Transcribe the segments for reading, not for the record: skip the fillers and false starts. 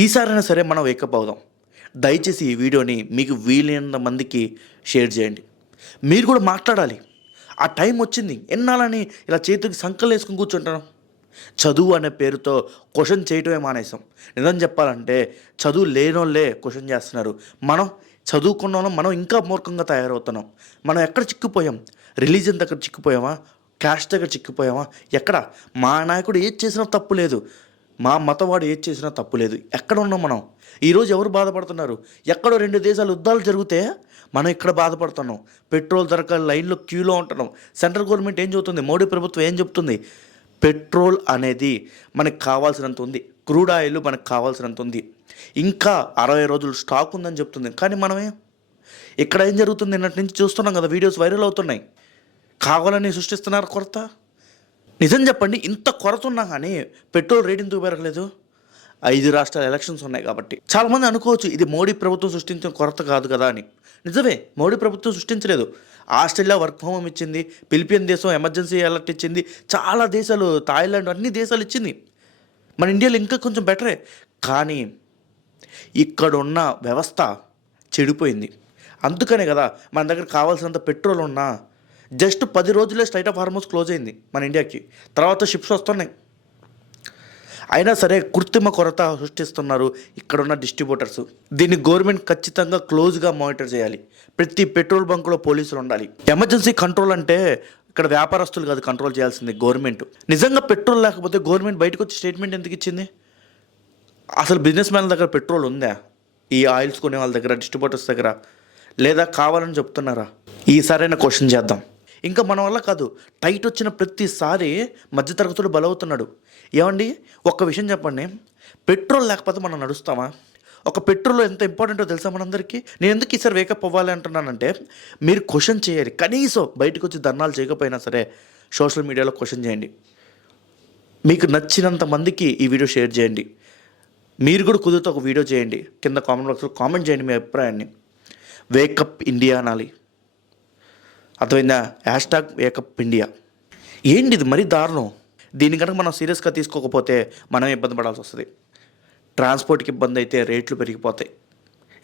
ఈసారైనా సరే మనం వేకప్ అవుదాం. దయచేసి ఈ వీడియోని మీకు వీలైనంత మందికి షేర్ చేయండి. మీరు కూడా మాట్లాడాలి. ఆ టైం వచ్చింది. ఎన్నాలని ఇలా చేతికి సంకలు వేసుకుని కూర్చుంటాం. చదువు అనే పేరుతో క్వశ్చన్ చేయటమే మానేసాం. నిజం చెప్పాలంటే చదువు లేనోళ్ళే క్వశ్చన్ చేస్తున్నారు. మనం చదువుకున్న వాళ్ళం మనం ఇంకా మూర్ఖంగా తయారవుతున్నాం. మనం ఎక్కడ చిక్కిపోయాం? రిలీజన్ దగ్గర చిక్కిపోయామా? క్యాస్ట్ దగ్గర చిక్కిపోయామా? ఎక్కడ? మా నాయకుడు ఏది చేసినా తప్పు లేదు, మా మతవాడు ఏది చేసినా తప్పు లేదు. ఎక్కడ ఉన్నాం మనం? ఈరోజు ఎవరు బాధపడుతున్నారు? ఎక్కడో 2 దేశాలు యుద్ధాలు జరిగితే మనం ఇక్కడ బాధపడుతున్నాం. పెట్రోల్ దొరక లైన్లో క్యూలో ఉంటున్నాం. సెంట్రల్ గవర్నమెంట్ ఏం చెబుతుంది? మోడీ ప్రభుత్వం ఏం చెప్తుంది? పెట్రోల్ అనేది మనకు కావాల్సినంత ఉంది, క్రూడ్ ఆయిల్ మనకు కావాల్సినంత ఉంది, ఇంకా 60 రోజులు స్టాక్ ఉందని చెప్తుంది. కానీ మనమే ఇక్కడ ఏం జరుగుతుంది? నిన్నటి నుంచి చూస్తున్నాం కదా, వీడియోస్ వైరల్ అవుతున్నాయి. కావాలని సృష్టిస్తున్నారు కొరత. నిజం చెప్పండి, ఇంత కొరత ఉన్నా కానీ పెట్రోల్ రేట్ ఎందుకు పెరగలేదు? 5 రాష్ట్రాల ఎలక్షన్స్ ఉన్నాయి కాబట్టి. చాలామంది అనుకోవచ్చు ఇది మోడీ ప్రభుత్వం సృష్టించిన కొరత కాదు కదా అని. నిజమే, మోడీ ప్రభుత్వం సృష్టించలేదు. ఆస్ట్రేలియా వర్క్ ఫ్రమ్ హోమ్ ఇచ్చింది, ఫిలిపియన్ దేశం ఎమర్జెన్సీ అలర్ట్ ఇచ్చింది, చాలా దేశాలు, థాయిలాండ్, అన్ని దేశాలు ఇచ్చింది. మన ఇండియాలో ఇంకా కొంచెం బెటరే. కానీ ఇక్కడున్న వ్యవస్థ చెడిపోయింది. అందుకనే కదా మన దగ్గర కావాల్సినంత పెట్రోల్ ఉన్నా జస్ట్ 10 రోజులే స్ట్రైట్ ఆఫ్ హార్మోస్ క్లోజ్ అయింది మన ఇండియాకి. తర్వాత షిప్స్ వస్తున్నాయి. అయినా సరే కృత్రిమ కొరత సృష్టిస్తున్నారు ఇక్కడున్న డిస్ట్రిబ్యూటర్స్. దీన్ని గవర్నమెంట్ ఖచ్చితంగా క్లోజ్గా మానిటర్ చేయాలి. ప్రతి పెట్రోల్ బంకులో పోలీసులు ఉండాలి. ఎమర్జెన్సీ కంట్రోల్ అంటే ఇక్కడ వ్యాపారస్తులు కాదు కంట్రోల్ చేయాల్సింది, గవర్నమెంట్. నిజంగా పెట్రోల్ లేకపోతే గవర్నమెంట్ బయటకు వచ్చి స్టేట్మెంట్ ఎందుకు ఇచ్చింది? అసలు బిజినెస్ మ్యాన్ల దగ్గర పెట్రోల్ ఉందా? ఈ ఆయిల్స్ కొనే వాళ్ళ దగ్గర, డిస్ట్రిబ్యూటర్స్ దగ్గర? లేదా కావాలని చెప్తున్నారా? ఈసారైనా క్వశ్చన్ చేద్దాం. ఇంకా మన వల్ల కాదు. టైట్ వచ్చిన ప్రతిసారి మధ్యతరగతులు బలవుతున్నాడు. ఏమండి, ఒక్క విషయం చెప్పండి, పెట్రోల్ లేకపోతే మనం నడుస్తామా? ఒక పెట్రోల్ ఎంత ఇంపార్టెంటో తెలుసా మనందరికీ? నేను ఎందుకు ఈసారి వేకప్ అవ్వాలి అంటున్నానంటే, మీరు క్వశ్చన్ చేయాలి. కనీసం బయటకు వచ్చి ధర్నాలు చేయకపోయినా సరే సోషల్ మీడియాలో క్వశ్చన్ చేయండి. మీకు నచ్చినంత మందికి ఈ వీడియో షేర్ చేయండి. మీరు కూడా కుదిరితే ఒక వీడియో చేయండి. కింద కామెంట్ బాక్స్లో కామెంట్ చేయండి మీ అభిప్రాయాన్ని. వేకప్ ఇండియా అనాలి. అర్థమైందా? #Wake up India. ఏంటి ఇది మరీ దారుణం. దీని కనుక మనం సీరియస్గా తీసుకోకపోతే మనం ఇబ్బంది పడాల్సి వస్తుంది. ట్రాన్స్పోర్ట్కి ఇబ్బంది అయితే రేట్లు పెరిగిపోతాయి.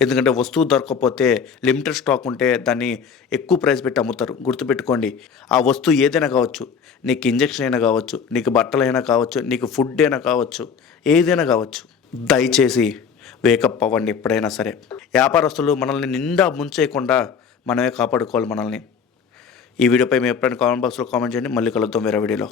ఎందుకంటే వస్తువు దొరకకపోతే లిమిటెడ్ స్టాక్ ఉంటే దాన్ని ఎక్కువ ప్రైస్ పెట్టి అమ్ముతారు. గుర్తుపెట్టుకోండి, ఆ వస్తువు ఏదైనా కావచ్చు. నీకు ఇంజక్షన్ అయినా కావచ్చు, నీకు బట్టలైనా కావచ్చు, నీకు ఫుడ్ అయినా కావచ్చు, ఏదైనా కావచ్చు. దయచేసి వేకప్ అవ్వండి ఎప్పుడైనా సరే. వ్యాపారస్తులు మనల్ని నిండా ముంచేయకుండా మనమే కాపాడుకోవాలి మనల్ని. ఈ వీడియోపై మీ ఎప్పుడైనా కామెంట్ బాక్స్లో కామెంట్ చేయండి. మళ్ళీ కలుద్దాం వేరే వీడియోలో.